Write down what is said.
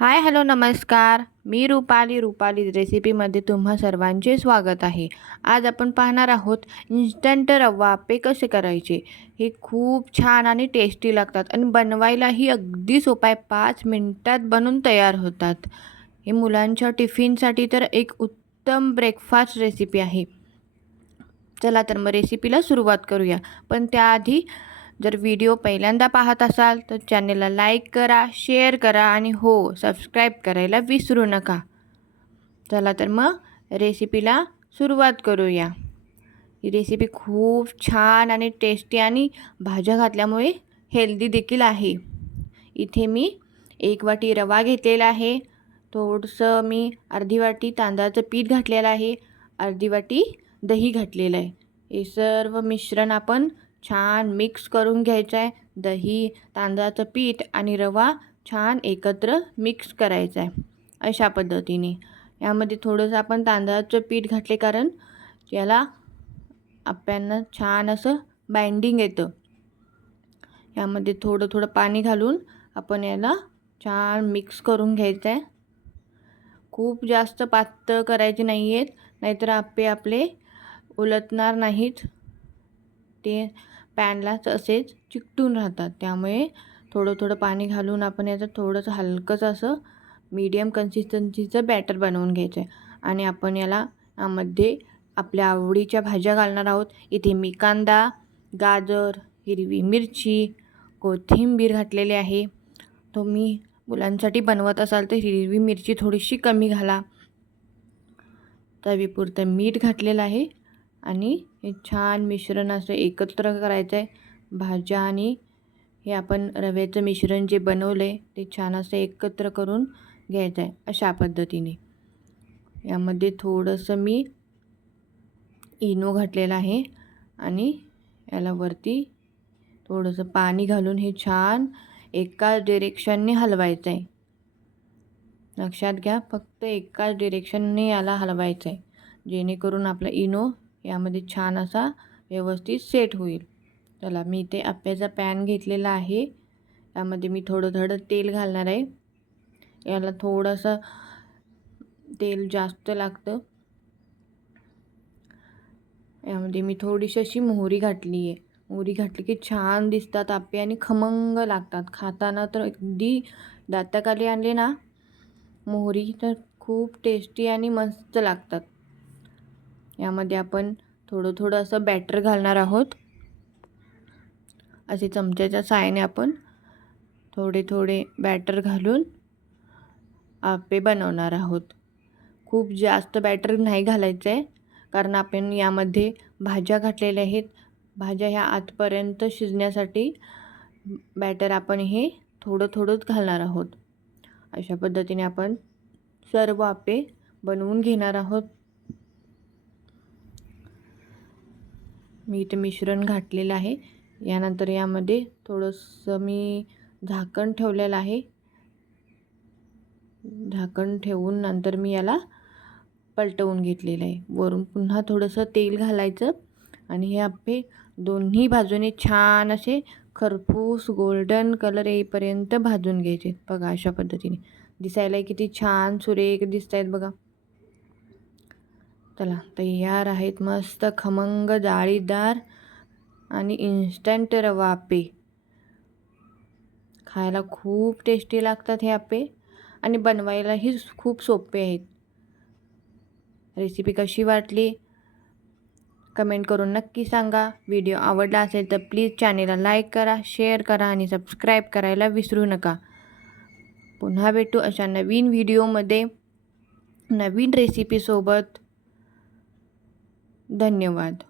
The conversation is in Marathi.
हाय हॅलो नमस्कार. मी रुपाली रेसिपीमध्ये तुम्हा सर्वांचे स्वागत आहे. आज आपण पाहणार आहोत इन्स्टंट रवा आप्पे कसे करायचे. हे खूप छान आणि टेस्टी लागतात आणि बनवायलाही अगदी सोपं आहे. 5 मिनिटात बनून तयार होतात. हे मुलांच्या टिफिनसाठी तर एक उत्तम ब्रेकफास्ट रेसिपी आहे. चला तर मग रेसिपीला सुरुवात करूया. पण त्याआधी जर व्हिडिओ पहिल्यांदा पाहत असाल तर चॅनेलला लाईक करा, शेअर करा आणि हो सबस्क्राईब करायला विसरू नका. चला तर मग रेसिपीला सुरुवात करूया. ही रेसिपी खूप छान आणि टेस्टी आणि भाज्या घातल्यामुळे हेल्दी देखील आहे. इथे मी 1 वाटी रवा घेतलेला आहे. थोडंसं मी अर्धी वाटी तांदळाचं पीठ घातलेलं आहे. अर्धी वाटी दही घातलेलं आहे. हे सर्व मिश्रण आपण छान मिक्स करून घ्यायचं आहे. दही, तांदळाचं पीठ आणि रवा छान एकत्र मिक्स करायचं आहे. अशा पद्धतीने यामध्ये थोडंसं आपण तांदळाचं पीठ घातले कारण याला आप्यांना छान असं बाइंडिंग येतं. यामध्ये थोडं पाणी घालून आपण याला छान मिक्स करून घ्यायचं आहे. खूप जास्त पातळ करायचे नाही आहेत, नाहीतर आप्पे आपले उलटणार नाहीत. ते पॅनलाच असेच चिकटून राहतात. त्यामुळे थोडं पाणी घालून आपण याचं थोडंसं हलकंसं असं मीडियम कन्सिस्टन्सीचं बॅटर बनवून घ्यायचं आहे. आणि आपण यामध्ये आपल्या आवडीच्या भाज्या घालणार आहोत. इथे मी कांदा, गाजर, हिरवी मिरची, कोथिंबीर घातलेली आहे. तुम्ही मुलांसाठी बनवत असाल तर हिरवी मिरची थोडीशी कमी घाला. चवीपुरतं मीठ घातलेलं आहे आणि हे छान मिश्रण असं एकत्र करायचं आहे. भाज्या आणि हे आपण रव्याचं मिश्रण जे बनवलं आहे ते छान असं एकत्र करून घ्यायचं आहे. अशा पद्धतीने यामध्ये थोडंसं मी इनो घातलेलं आहे आणि याला वरती थोडंसं पाणी घालून हे छान एकाच डिरेक्शनने हलवायचं आहे. लक्षात घ्या, फक्त एकाच डिरेक्शनने याला हलवायचं आहे, जेणेकरून आपला इनो यामध्ये छान असा व्यवस्थित सेट होईल. चला, मी इथे आप्याचा पॅन घेतलेला आहे. यामध्ये मी थोडं तेल घालणार आहे. याला थोडंसं तेल जास्त लागतं. यामध्ये मी थोडीशी अशी मोहरी घातली आहे. मोहरी घातली की छान दिसतात आप्पे आणि खमंग लागतात. खाताना तर अगदी दाताखाली आणले ना मोहरी तर खूप टेस्टी आणि मस्त लागतात. यामध्ये आपण थोडं असं बॅटर घालणार आहोत. असे चमच्याच्या साहाय्याने आपण थोडे बॅटर घालून आप्पे बनवणार आहोत. खूप जास्त बॅटर नाही घालायचं आहे, कारण आपण यामध्ये भाज्या घातलेल्या आहेत. भाज्या ह्या आतपर्यंत शिजण्यासाठी बॅटर आपण हे थोडंच घालणार आहोत. अशा पद्धतीने आपण सर्व आप्पे बनवून घेणार आहोत. मी इथे मिश्रण घातलेलं आहे. यानंतर यामध्ये थोडंसं मी झाकण ठेवलेलं आहे. झाकण ठेवून नंतर मी याला पलटवून घेतलेलं आहे. वरून पुन्हा थोडंसं तेल घालायचं आणि हे आप्पे दोन्ही बाजूने छान असे खरपूस गोल्डन कलर येईपर्यंत भाजून घ्यायचे. बघा, अशा पद्धतीने दिसायला किती छान सुरेख दिसत आहेत बघा. चला, तयार आहेत मस्त खमंग जाळीदार आणि इन्स्टंट रवा आप्पे. खायला खूप टेस्टी लागतात हे आप्पे आणि बनवायलाही खूप सोपे आहेत. रेसिपी कशी वाटली कमेंट करून नक्की सांगा. व्हिडिओ आवडला असेल तर प्लीज चॅनेलला लाईक करा, शेअर करा आणि सबस्क्राईब करायला विसरू नका. पुन्हा भेटू अशा नवीन व्हिडिओमध्ये नवीन रेसिपीसोबत. धन्यवाद.